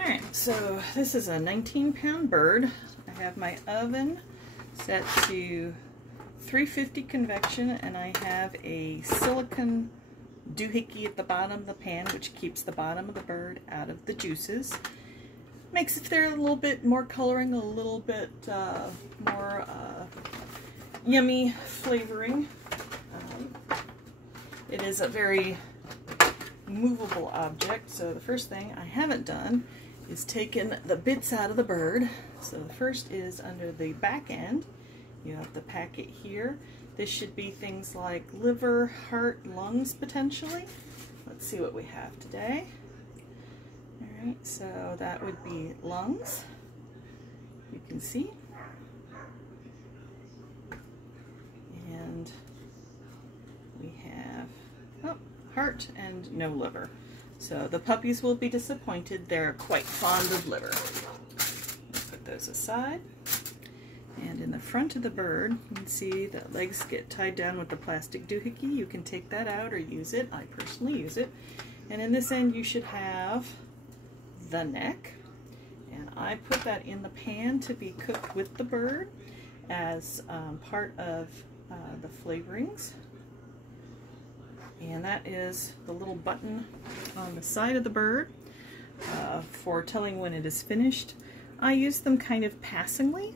Alright, so this is a 19-pound bird. I have my oven set to 350 convection, and I have a silicone doohickey at the bottom of the pan, which keeps the bottom of the bird out of the juices. Makes it there a little bit more coloring, a little bit more yummy flavoring. It is a very movable object, so the first thing I haven't done is taken the bits out of the bird. So the first is under the back end. You have the packet here. This should be things like liver, heart, lungs potentially. Let's see what we have today. Alright, so that would be lungs. You can see. And we have heart and no liver. So the puppies will be disappointed. They're quite fond of liver. Let's put those aside. And in the front of the bird, you can see the legs get tied down with the plastic doohickey. You can take that out or use it. I personally use it. And in this end, you should have the neck. And I put that in the pan to be cooked with the bird as part of the flavorings. And that is the little button on the side of the bird for telling when it is finished. I use them kind of passingly,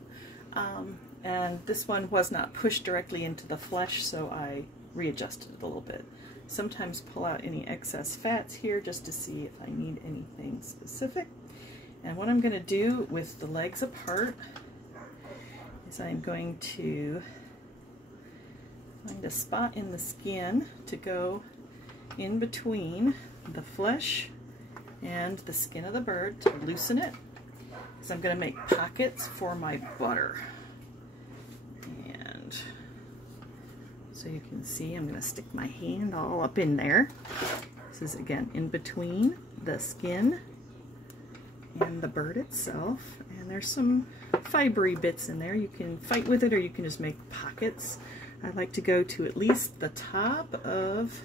and this one was not pushed directly into the flesh, so I readjusted it a little bit. Sometimes pull out any excess fats here just to see if I need anything specific. And what I'm going to do with the legs apart is I'm going to find a spot in the skin to go in between the flesh and the skin of the bird to loosen it, because I'm going to make pockets for my butter. And so you can see I'm going to stick my hand all up in there. This is again in between the skin and the bird itself, and there's some fibery bits in there. You can fight with it or you can just make pockets. I like to go to at least the top of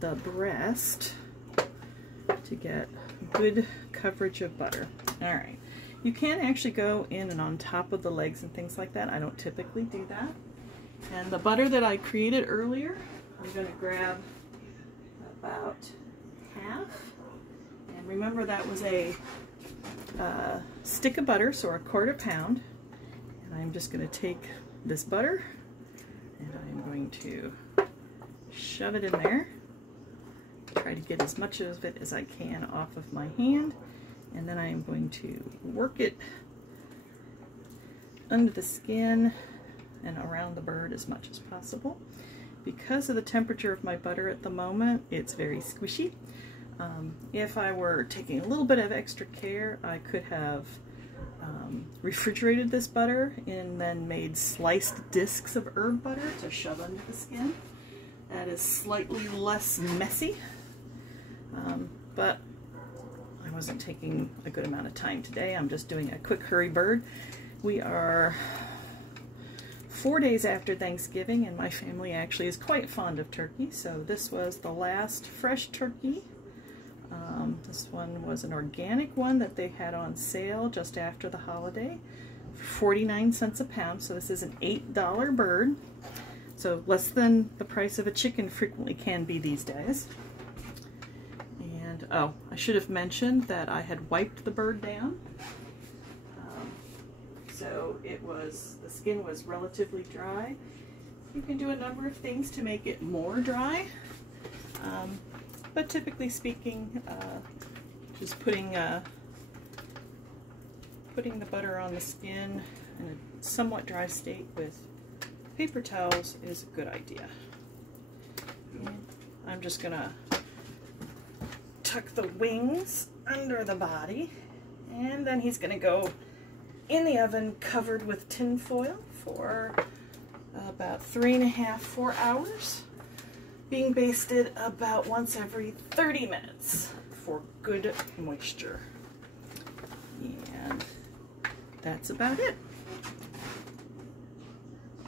the breast to get good coverage of butter. Alright, you can actually go in and on top of the legs and things like that. I don't typically do that. And the butter that I created earlier, I'm going to grab about half. And remember, that was a stick of butter, so a quarter pound. And I'm just going to take this butter and I'm going to shove it in there. Try to get as much of it as I can off of my hand. And then I am going to work it under the skin and around the bird as much as possible. Because of the temperature of my butter at the moment, it's very squishy. If I were taking a little bit of extra care, I could have refrigerated this butter and then made sliced discs of herb butter to shove under the skin. That is slightly less messy, but I wasn't taking a good amount of time today. I'm just doing a quick hurry bird. We are 4 days after Thanksgiving, and my family actually is quite fond of turkey, so this was the last fresh turkey. This one was an organic one that they had on sale just after the holiday, 49 cents a pound, so this is an $8 bird, so less than the price of a chicken frequently can be these days. And oh, I should have mentioned that I had wiped the bird down, so the skin was relatively dry. You can do a number of things to make it more dry. But typically speaking, just putting the butter on the skin in a somewhat dry state with paper towels is a good idea. And I'm just gonna tuck the wings under the body, and then he's gonna go in the oven covered with tin foil for about 3.5–4 hours. Being basted about once every 30 minutes for good moisture. And that's about it.